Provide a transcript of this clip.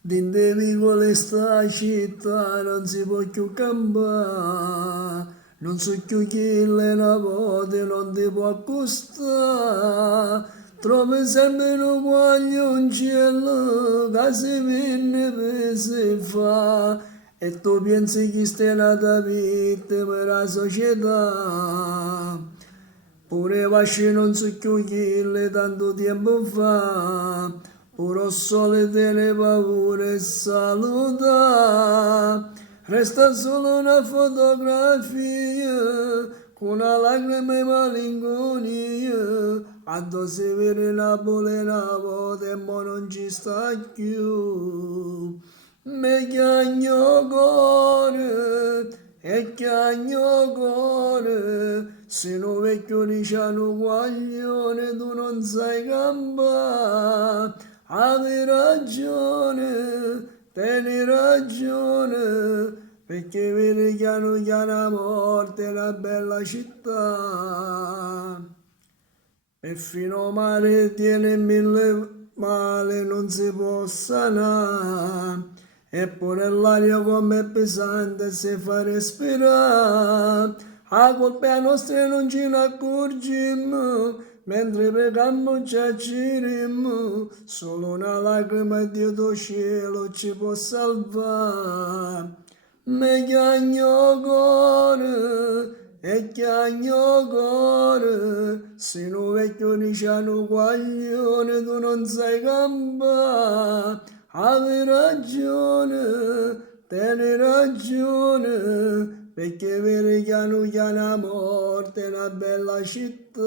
Dinde vicole sta città non si può più campare, non so più chi le navote non ti può accostare, trovi sempre un guaglio un cielo che si viene per si fa, e tu pensi che stai nata vittima della società. Pure vasci non so più chi le tanto tempo fa, puro sole delle paure e saluta. Resta solo una fotografia con una lacrima e malinconia. Quando si vede Napoli una volta e mo non ci sta più. Me chiagno cuore e chiagno cuore, se no vecchio diciano guaglione tu non sai campare, avevi ragione, tieni ragione, perché vedi chiano chiana morte è una bella città. E fino a mare tiene mille male non si può sanare, eppure l'aria come è pesante si fa respirare, a colpa nostra non ce ne accorgiamo, mentre preghiamo ci accirimmo, solo una lacrima di Dio cielo ci può salvare. Me chiagno cuore e chiagno cuore, se no vecchio diciano guaglione tu non sai campare, avevi ragione, tieni ragione, perché vedi chiano chiana morte è una bella città.